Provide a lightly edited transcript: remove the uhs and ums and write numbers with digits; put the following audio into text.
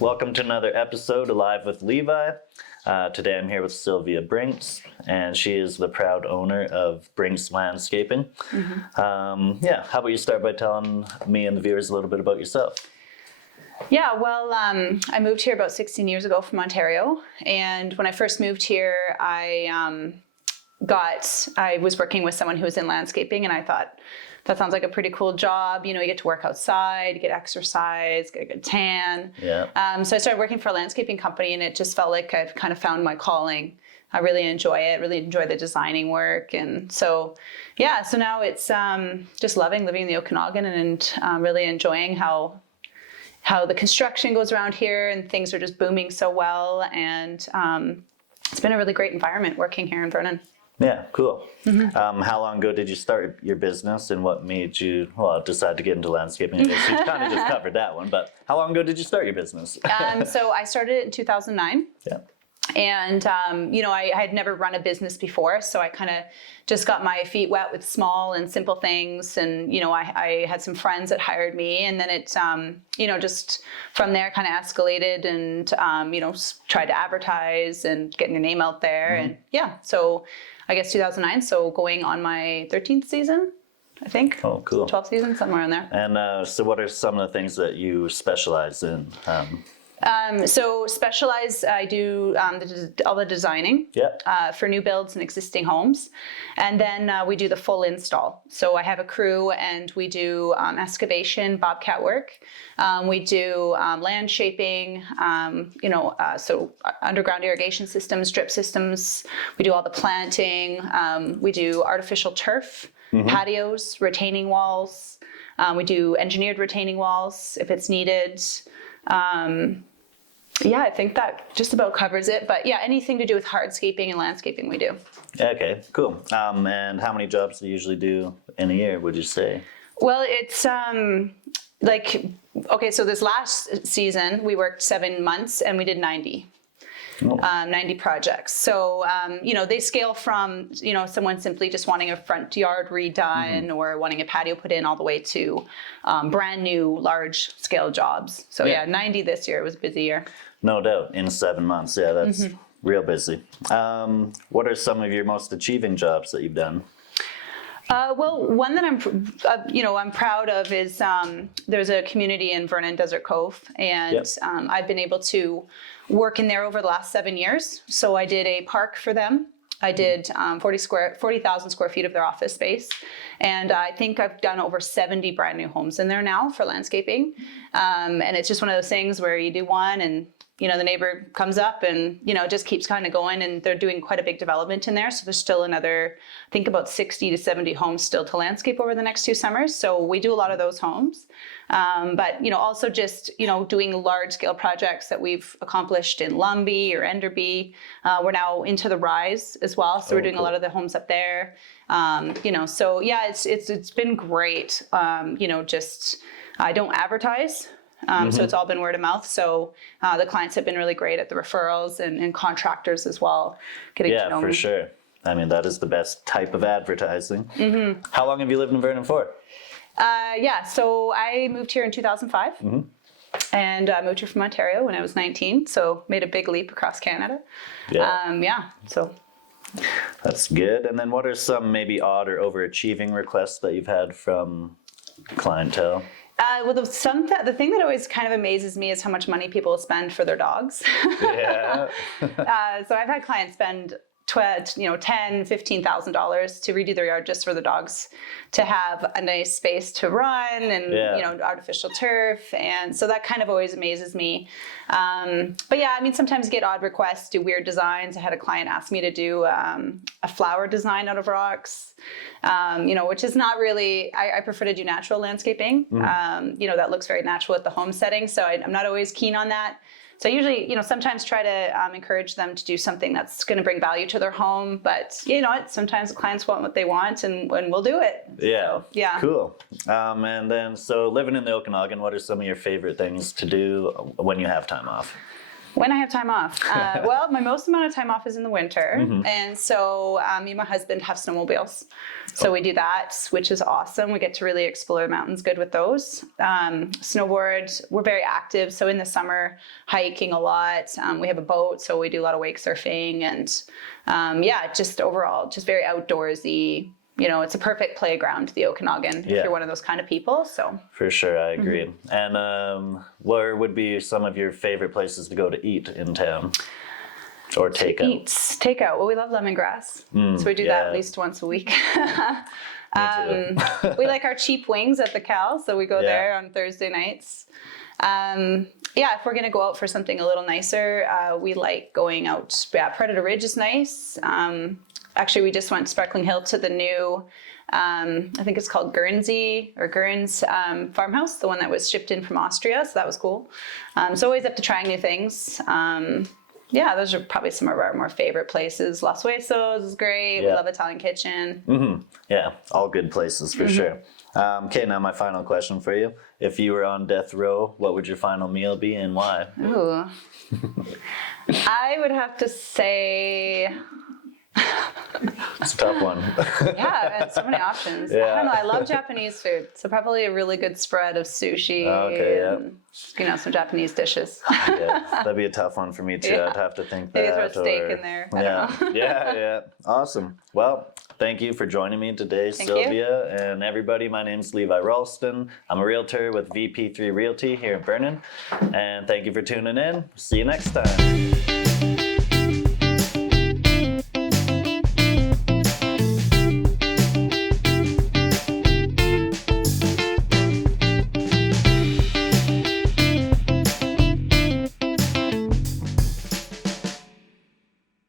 Welcome to another episode of Live with Levi. Today I'm here with Sylvia Brink, and she is the proud owner of Brink Landscaping. How about you start by telling me and the viewers a little bit about yourself? I moved here about 16 years ago from Ontario, and when I first moved here, I was working with someone who was in landscaping, and I thought, that sounds like a pretty cool job. You know, you get to work outside, get exercise, get a good tan. Yeah. So I started working for a landscaping company, and it just felt like I've kind of found my calling. I really enjoy it, really enjoy the designing work. And so now it's just loving living in the Okanagan and really enjoying how the construction goes around here and things are just booming so well. And it's been a really great environment working here in Vernon. Yeah, cool. How long ago did you start your business, and what made you decide to get into landscaping? I guess you kind of just covered that one, but how long ago did you start your business? So I started it in 2009. Yeah. And, I had never run a business before, so I kind of just got my feet wet with small and simple things. And, I had some friends that hired me, and then it, just from there kind of escalated and, tried to advertise and getting your name out there. And so I guess 2009, so going on my 13th season, I think. Oh, cool. 12th season, somewhere in there. And so what are some of the things that you specialize in? So specialize, I do all the designing for new builds and existing homes. And then we do the full install. So I have a crew and we do excavation, bobcat work. We do land shaping, so underground irrigation systems, drip systems. We do all the planting. We do artificial turf, patios, retaining walls. We do engineered retaining walls if it's needed. I think that just about covers it. But anything to do with hardscaping and landscaping we do. Okay, cool. And how many jobs do you usually do in a year, would you say? Well, it's so this last season we worked 7 months and we did 90. 90 projects. So, they scale from, someone simply just wanting a front yard redone or wanting a patio put in all the way to brand new large scale jobs. So 90 this year. It was a busy year. No doubt. In 7 months. Yeah, that's real busy. What are some of your most achieving jobs that you've done? One that I'm proud of is there's a community in Vernon, Desert Cove, and I've been able to work in there over the last 7 years. So I did a park for them. I did 40,000 square feet of their office space. And I think I've done over 70 brand new homes in there now for landscaping. And it's just one of those things where you do one and the neighbor comes up and, it just keeps kind of going, and they're doing quite a big development in there. So there's still another, I think about 60 to 70 homes still to landscape over the next 2 summers. So we do a lot of those homes. But also just, doing large scale projects that we've accomplished in Lumbee or Enderby. We're now into the Rise as well. So we're doing a lot of the homes up there. It's been great. I don't advertise. So it's all been word of mouth. So the clients have been really great at the referrals and contractors as well. Getting to know for me. Sure. I mean, that is the best type of advertising. How long have you lived in Vernon for? So I moved here in 2005 and I moved here from Ontario when I was 19. So made a big leap across Canada. So. That's good. And then what are some maybe odd or overachieving requests that you've had from clientele? The thing that always kind of amazes me is how much money people spend for their dogs. Yeah. So I've had clients spend $10,000, $15,000 to redo their yard just for the dogs to have a nice space to run and artificial turf, and so that kind of always amazes me. Sometimes you get odd requests, do weird designs. I had a client ask me to do a flower design out of rocks, which is not really. I prefer to do natural landscaping. That looks very natural at the home setting, so I'm not always keen on that. So I usually, sometimes try to encourage them to do something that's going to bring value to their home. But sometimes the clients want what they want, and we'll do it. Yeah. So, yeah. Cool. And then, so living in the Okanagan, what are some of your favorite things to do when you have time off? When I have time off. Well, my most amount of time off is in the winter. Mm-hmm. And so me and my husband have snowmobiles. So we do that, which is awesome. We get to really explore the mountains good with those. Snowboard, we're very active. So in the summer, hiking a lot. We have a boat, so we do a lot of wake surfing. And just overall, just very outdoorsy. You know, it's a perfect playground, the Okanagan, if you're one of those kind of people. So for sure, I agree. And where would be some of your favorite places to go to eat in town? Or takeout? Takeout. Well, we love lemongrass. So we do that at least once a week. We like our cheap wings at the Cal, so we go there on Thursday nights. If we're going to go out for something a little nicer, we like going out. Yeah, Predator Ridge is nice. Actually, we just went Sparkling Hill to the new, I think it's called Gurns farmhouse, the one that was shipped in from Austria. So that was cool. So always up to trying new things. Those are probably some of our more favorite places. Los Huesos is great. We love Italian Kitchen. Mm-hmm. Yeah, all good places for sure. Okay, now my final question for you. If you were on death row, what would your final meal be and why? Ooh. I would have to say... It's a tough one. And so many options. I don't know. I love Japanese food, so probably a really good spread of sushi and some Japanese dishes. That'd be a tough one for me too. I'd have to think that. Maybe throw a steak in there. I don't know. Awesome. Well, thank you for joining me today, Sylvia, and everybody. My name's Levi Ralston. I'm a realtor with VP3 Realty here in Vernon, and thank you for tuning in. See you next time.